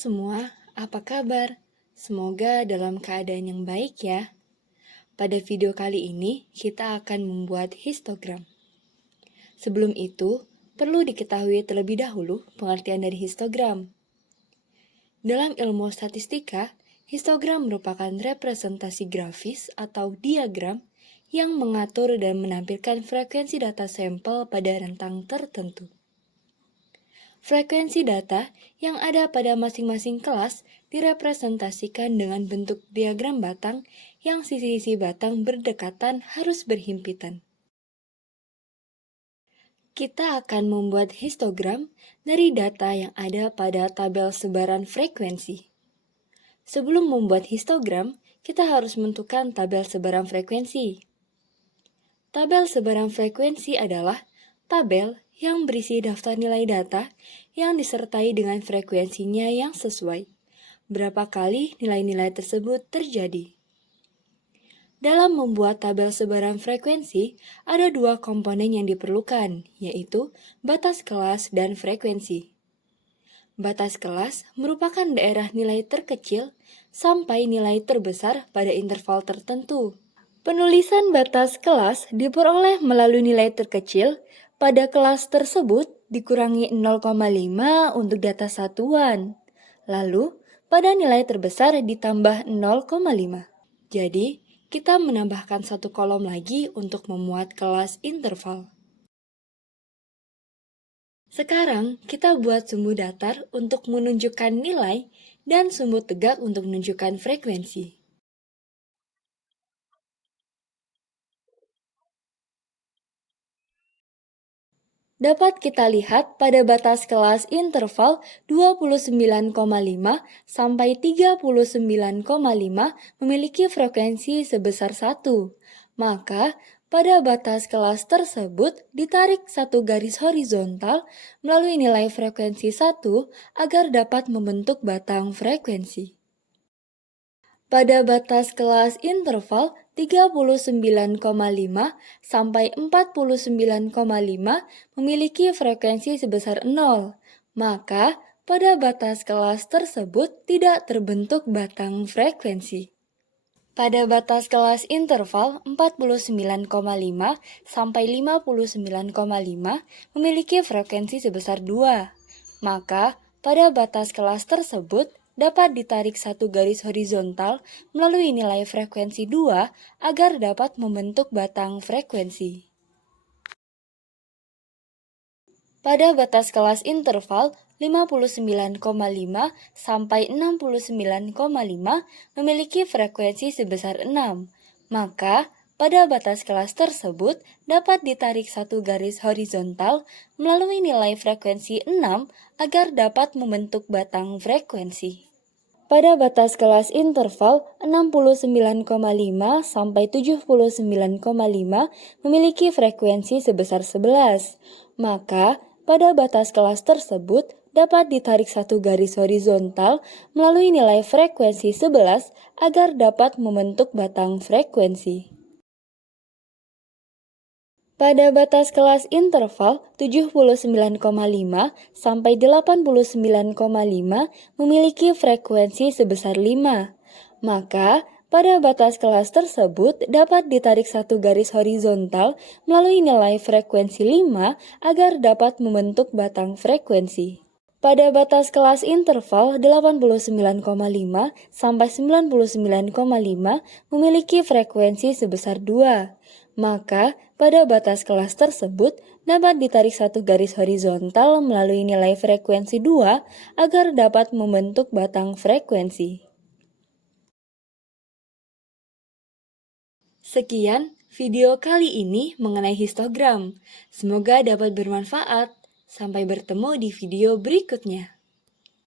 semua, apa kabar? Semoga dalam keadaan yang baik ya. Pada video kali ini, kita akan membuat histogram. Sebelum itu, perlu diketahui terlebih dahulu pengertian dari histogram. Dalam ilmu statistika, histogram merupakan representasi grafis atau diagram yang mengatur dan menampilkan frekuensi data sampel pada rentang tertentu. Frekuensi data yang ada pada masing-masing kelas direpresentasikan dengan bentuk diagram batang yang sisi-sisi batang berdekatan harus berhimpitan. Kita akan membuat histogram dari data yang ada pada tabel sebaran frekuensi. Sebelum membuat histogram, kita harus menentukan tabel sebaran frekuensi. Tabel sebaran frekuensi adalah tabel yang berisi daftar nilai data yang disertai dengan frekuensinya yang sesuai. Berapa kali nilai-nilai tersebut terjadi? Dalam membuat tabel sebaran frekuensi, ada dua komponen yang diperlukan, yaitu batas kelas dan frekuensi. Batas kelas merupakan daerah nilai terkecil sampai nilai terbesar pada interval tertentu. Penulisan batas kelas diperoleh melalui nilai terkecil pada kelas tersebut dikurangi 0,5 untuk data satuan. Lalu, pada nilai terbesar ditambah 0,5. Jadi, kita menambahkan satu kolom lagi untuk memuat kelas interval. Sekarang, kita buat sumbu datar untuk menunjukkan nilai dan sumbu tegak untuk menunjukkan frekuensi. Dapat kita lihat pada batas kelas interval 29,5 sampai 39,5 memiliki frekuensi sebesar 1. Maka, pada batas kelas tersebut ditarik satu garis horizontal melalui nilai frekuensi 1 agar dapat membentuk batang frekuensi. Pada batas kelas interval 39,5 sampai 49,5 memiliki frekuensi sebesar 0, maka pada batas kelas tersebut tidak terbentuk batang frekuensi. Pada batas kelas interval 49,5 sampai 59,5 memiliki frekuensi sebesar 2, maka pada batas kelas tersebut dapat ditarik satu garis horizontal melalui nilai frekuensi 2 agar dapat membentuk batang frekuensi. Pada batas kelas interval 59,5 sampai 69,5 memiliki frekuensi sebesar 6, maka pada batas kelas tersebut dapat ditarik satu garis horizontal melalui nilai frekuensi 6 agar dapat membentuk batang frekuensi. Pada batas kelas interval 69,5 sampai 79,5 memiliki frekuensi sebesar 11, maka pada batas kelas tersebut dapat ditarik satu garis horizontal melalui nilai frekuensi 11 agar dapat membentuk batang frekuensi. Pada batas kelas interval 79,5 sampai 89,5 memiliki frekuensi sebesar 5, maka pada batas kelas tersebut dapat ditarik satu garis horizontal melalui nilai frekuensi 5 agar dapat membentuk batang frekuensi. Pada batas kelas interval 89,5 sampai 99,5 memiliki frekuensi sebesar 2, maka pada batas kelas tersebut dapat ditarik satu garis horizontal melalui nilai frekuensi 2 agar dapat membentuk batang frekuensi. Sekian video kali ini mengenai histogram. Semoga dapat bermanfaat. Sampai bertemu di video berikutnya.